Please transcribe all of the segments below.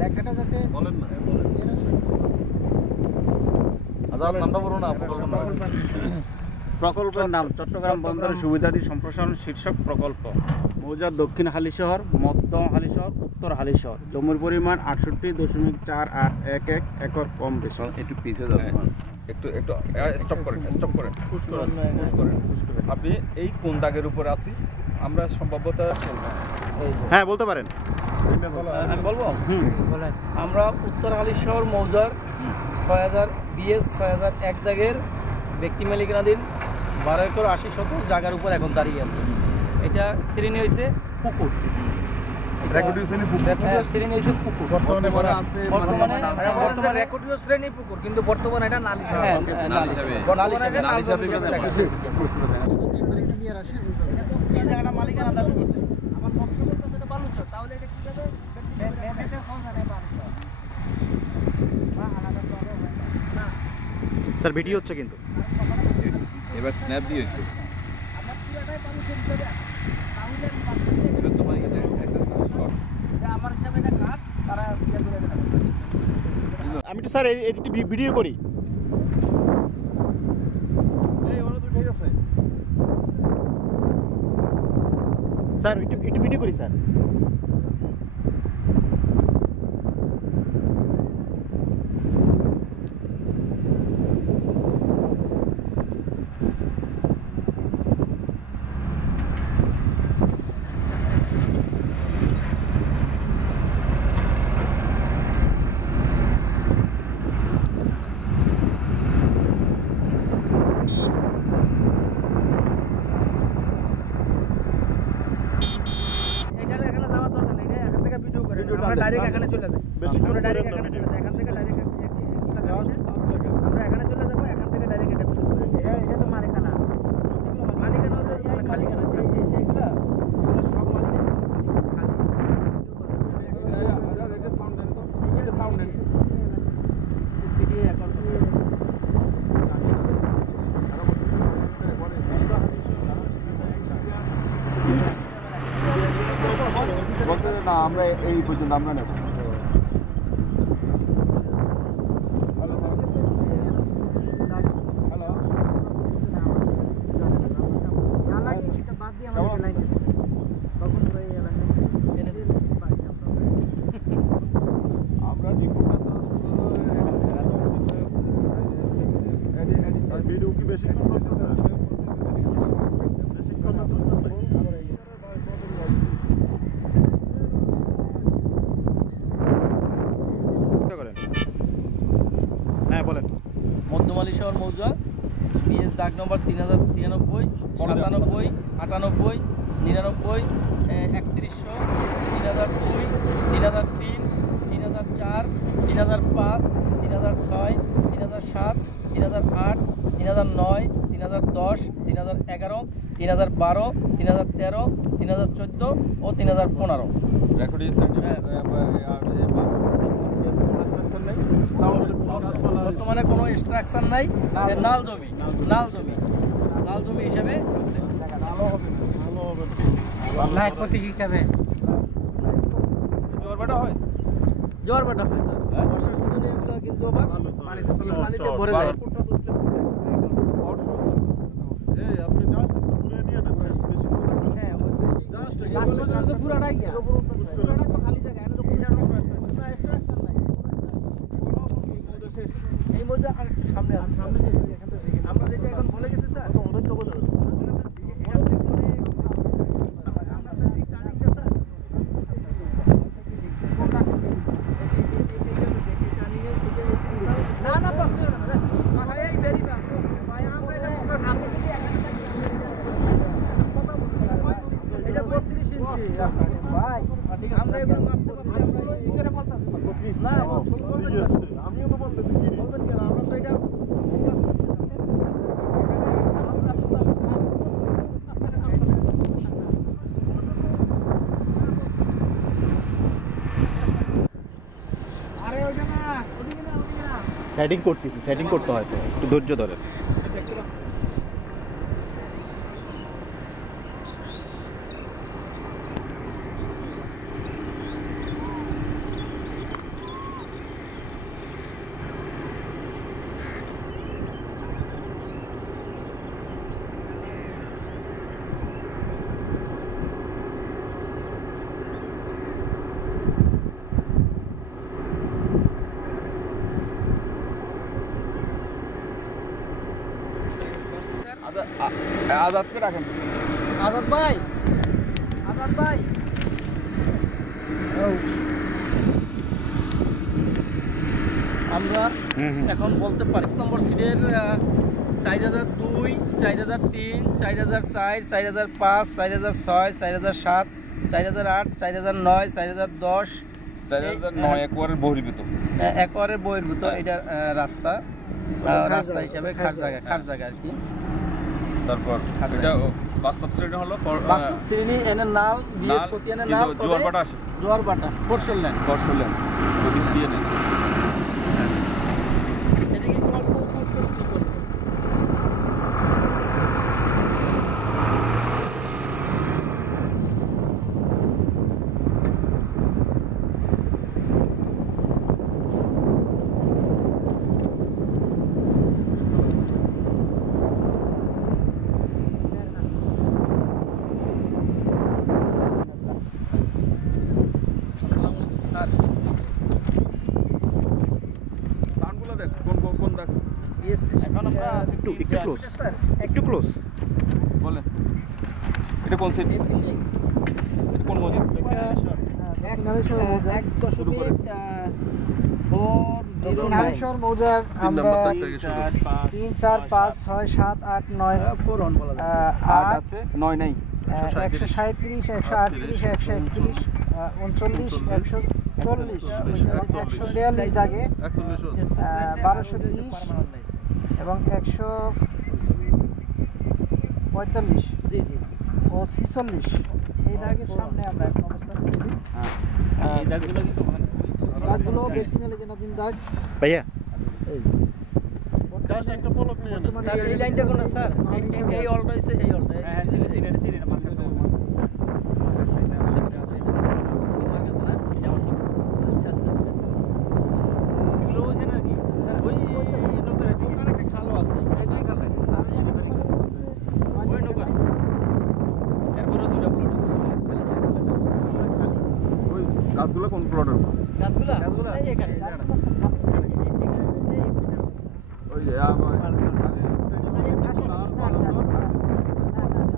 লেখাটা যাতে বলেন না প্রকল্পের নাম চট্টগ্রাম বন্দরের সুবিধাদি সম্প্রসারণ শীর্ষক প্রকল্প। মৌজার দক্ষিণ হালিশহর, মধ্য হালিশহর, উত্তর হালিশহর। জমির পরিমাণ 68.4811 একর কম বেশি। একটু পিছিয়ে যাবেন, একটু স্টপ করেন। আপনি এই কোন দাগের উপর আছি আমরা সম্ভবত? হ্যাঁ বলতে পারেন। আমি বলবো, আমরা উত্তর হালিশহর মৌজার 6000 BS 6001 দাগের ব্যক্তি মালিকানাধীন 12 একর 80 শতক জায়গার উপর এখন দাঁড়িয়ে আছে। এটা শ্রেণী হয়েছে পুকুর, শ্রেণী পুকুর, কিন্তু বর্তমানে এটা নালী মালিকানা দাবি করতে। আমার বক্তব্য যেটা বালুচর, তাহলে এটা কিভাবে স্যার ভিডিও হচ্ছে কিন্তু এবার স্ন্যাপ দিয়ে একটু আমি তো স্যার একটি ভিডিও করি। স্যার একটু ভিডিও করি স্যার। ডাইরেক্ট এখানে চলে যাই, আমরা ডাইরেক্ট এখানে চলে যাই, এখান থেকে ডাইরেক্ট আমরা এখানে চলে যাবো, এখান থেকে ডাইরেক্ট এটা ভিডিও করে। এটা তো মালিকানা হলো মালিকানা এইগুলা সব মালিকানা সিটি এখন না আমরা এই পর্যন্ত আমরা নেব। ভিডিও কি বেশি মধ্যমালিশহর মৌজা BS দাগ নম্বর 3096, 97, 98, 99, 3100, 3002, 3003, 3004, 3005, 3006, 3007, 3008, 3009, 3010, 3011, 3012, 3013, 3014 ও 3015। বর্তমানে কোনো স্ট্রাকচার নাই, নাল জমি হিসাবে আছে। প্রতীক হিসাবে জোয়ার বাটা হয় স্যার, বর্ষার সিজনে এগুলো কিন্তু আবার পানিতে ভরে যায়। এই মধ্যে আর একটু সামনে আছে, আমরা যেটা এখন বলে গেছি স্যার, আমরা এগুলো মাপতে না আমিও তো বলতে বলবেন কেন, আমরা তো এটা সেটিং করতেছি, সেটিং করতে হয় তো একটু ধৈর্য ধরে। আজাদকে রাখেন। আজাদ ভাই, আজাদ ভাই, আমরা এখন বলতে পারি নম্বর সিটের 4002, 4003, 4004, 4005, 4006, 4007, 4008, 4009, 4010, 4009 একবারের বহির্ভূত। একবারের বহির্ভূত এটা রাস্তা রাস্তা হিসাবে খাস জায়গা আর কি। তারপর এটা বাস্তব শ্রেণী হলো বাস্তব শ্রেণী এনের নাম বিএস কোতিয়ানের নাম জোয়ারবাটা আসে, জোয়ারবাটা ফোরশোল্যান্ড করছিলেন ওদিক দিয়ে নেন। এদিকে গল্প করতে কি করবে? আসসালামু আলাইকুম স্যার। সাউন্ডগুলো দেখ কোন দেখ এখন আমরা একটু ক্লোজ বলেন। এটা কোন সিট? এটা কোন মসজিদ? নারেশ্বর মৌজার আমরা 3, 4, 5, 6, 7, 8, 9, 8 আছে 9 নাই 137, 138, 131, 39, 140, 142 দাগে 1220 এবং 145 জি জি ও 46 এই দাগের সামনে আমরা এখন অবস্থান করছি। এই দাগগুলো কিন্তু দাগগুলো ব্যক্তি মালিকানাধীন দাগ। ভাইয়া একটা পলক নিয়ে নেন। স্যার এই লাইনটা কোন স্যার? এই অলটা হইছে এই অলটা। হ্যাঁ চিনি এটা মার্কেট আছে। এগুলো ওখানে নাকি ওই লোকের দিকে একটা খালো আছে। ওই নৌকা এরপরে দুটো প্লট ওই গাছগুলো কোন প্লটের? গাছগুলা গাছগুলা? এই এখানে ওই আমার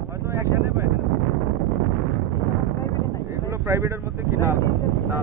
হয়তো এখানে বা এখানে এগুলো প্রাইভেটের মধ্যে কি না? না